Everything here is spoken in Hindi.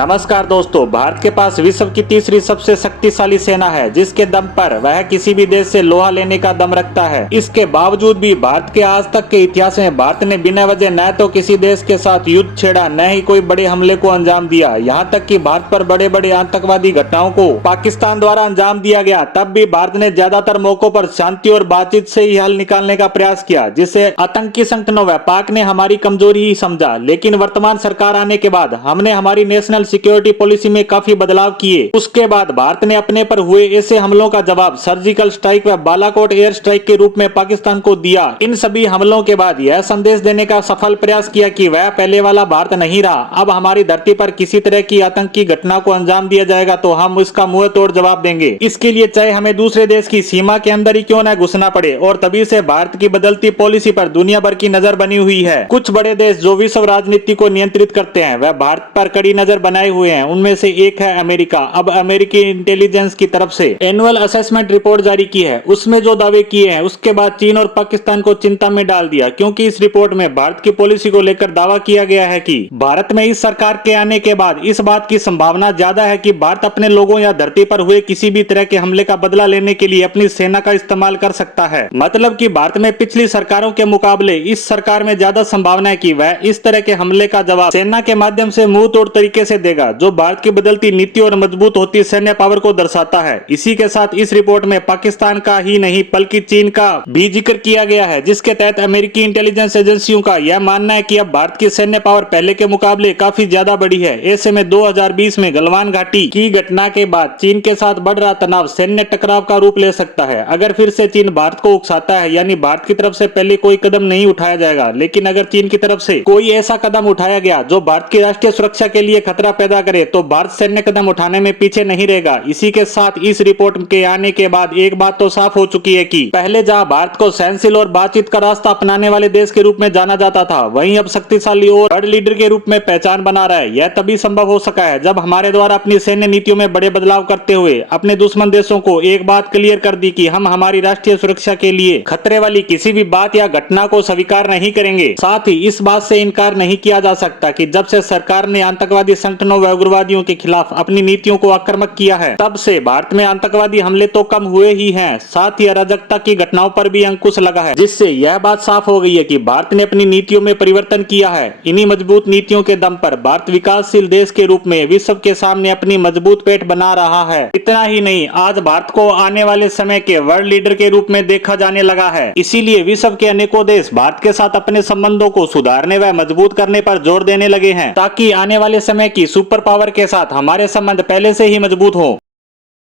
नमस्कार दोस्तों, भारत के पास विश्व की तीसरी सबसे शक्तिशाली सेना है, जिसके दम पर वह किसी भी देश से लोहा लेने का दम रखता है। इसके बावजूद भी भारत के आज तक के इतिहास में भारत ने बिना वजह न तो किसी देश के साथ युद्ध छेड़ा, न ही कोई बड़े हमले को अंजाम दिया। यहाँ तक कि भारत पर बड़े बड़े आतंकवादी घटनाओं को पाकिस्तान द्वारा अंजाम दिया गया, तब भी भारत ने ज्यादातर मौकों पर शांति और बातचीत से ही हल निकालने का प्रयास किया, जिसे आतंकी संगठनों व पाक ने हमारी कमजोरी ही समझा। लेकिन वर्तमान सरकार आने के बाद हमने हमारी नेशनल सिक्योरिटी पॉलिसी में काफी बदलाव किए। उसके बाद भारत ने अपने पर हुए ऐसे हमलों का जवाब सर्जिकल स्ट्राइक व बालाकोट एयर स्ट्राइक के रूप में पाकिस्तान को दिया। इन सभी हमलों के बाद यह संदेश देने का सफल प्रयास किया कि वह पहले वाला भारत नहीं रहा। अब हमारी धरती पर किसी तरह की आतंकी घटना को अंजाम दिया जाएगा तो हम इसका मुंह तोड़ जवाब देंगे। इसके लिए चाहे हमें दूसरे देश की सीमा के अंदर ही क्यों न घुसना पड़े। और तभी से भारत की बदलती पॉलिसी पर दुनिया भर की नजर बनी हुई है। कुछ बड़े देश जो विश्व राजनीति को नियंत्रित करते हैं वह भारत पर कड़ी नजर बनाए हुए हैं। उनमें से एक है अमेरिका। अब अमेरिकी इंटेलिजेंस की तरफ से एनुअल असेसमेंट रिपोर्ट जारी की है। उसमें जो दावे किए हैं उसके बाद चीन और पाकिस्तान को चिंता में डाल दिया, क्योंकि इस रिपोर्ट में भारत की पॉलिसी को लेकर दावा किया गया है कि भारत में इस सरकार के आने के बाद इस बात की संभावना ज्यादा है कि भारत अपने लोगों या धरती पर हुए किसी भी तरह के हमले का बदला लेने के लिए अपनी सेना का इस्तेमाल कर सकता है। मतलब कि भारत में पिछली सरकारों के मुकाबले इस सरकार में ज्यादा संभावना है कि वह इस तरह के हमले का जवाब सेना के माध्यम से मुंह तोड़ तरीके से देगा, जो भारत की बदलती नीति और मजबूत होती सैन्य पावर को दर्शाता है। इसी के साथ इस रिपोर्ट में पाकिस्तान का ही नहीं बल्कि चीन का भी जिक्र किया गया है, जिसके तहत अमेरिकी इंटेलिजेंस एजेंसियों का यह मानना है कि अब भारत की सैन्य पावर पहले के मुकाबले काफी ज्यादा बढ़ी है। ऐसे में 2020 में गलवान घाटी की घटना के बाद चीन के साथ बढ़ रहा तनाव सैन्य टकराव का रूप ले सकता है। अगर फिर से चीन भारत को उकसाता है, यानी भारत की तरफ से पहले कोई कदम नहीं उठाया जाएगा, लेकिन अगर चीन की तरफ से कोई ऐसा कदम उठाया गया जो भारत की राष्ट्रीय सुरक्षा के लिए खतरा पैदा करे, तो भारत सैन्य कदम उठाने में पीछे नहीं रहेगा। इसी के साथ इस रिपोर्ट के आने के बाद एक बात तो साफ हो चुकी है कि पहले जहां भारत को सहनशील और बातचीत का रास्ता अपनाने वाले देश के रूप में जाना जाता था, वहीं अब शक्तिशाली और बड़े लीडर के रूप में पहचान बना रहा है। यह तभी संभव हो सका है जब हमारे द्वारा अपनी सैन्य नीतियों में बड़े बदलाव करते हुए अपने दुश्मन देशों को एक बात क्लियर कर दी कि हम हमारी राष्ट्रीय सुरक्षा के लिए खतरे वाली किसी भी बात या घटना को स्वीकार नहीं करेंगे। साथ ही इस बात से इनकार नहीं किया जा सकता कि जब से सरकार ने आतंकवादी संगठनों व उग्रवादियों के खिलाफ अपनी नीतियों को आक्रामक किया है, तब से भारत में आतंकवादी हमले तो कम हुए ही हैं, साथ ही अराजकता की घटनाओं पर भी अंकुश लगा है, जिससे यह बात साफ हो गई है कि भारत ने अपनी नीतियों में परिवर्तन किया है। इन्हीं मजबूत नीतियों के दम पर भारत विकासशील देश के रूप में विश्व के सामने अपनी मजबूत पेठ बना रहा है। इतना ही नहीं, आज भारत को आने वाले समय के वर्ल्ड लीडर के रूप में देखा जाने लगा है। इसीलिए विश्व के अनेकों देश भारत के साथ अपने संबंधों को सुधारने व मजबूत करने पर जोर देने लगे हैं, ताकि आने वाले समय की सुपर पावर के साथ हमारे संबंध पहले से ही मजबूत हो।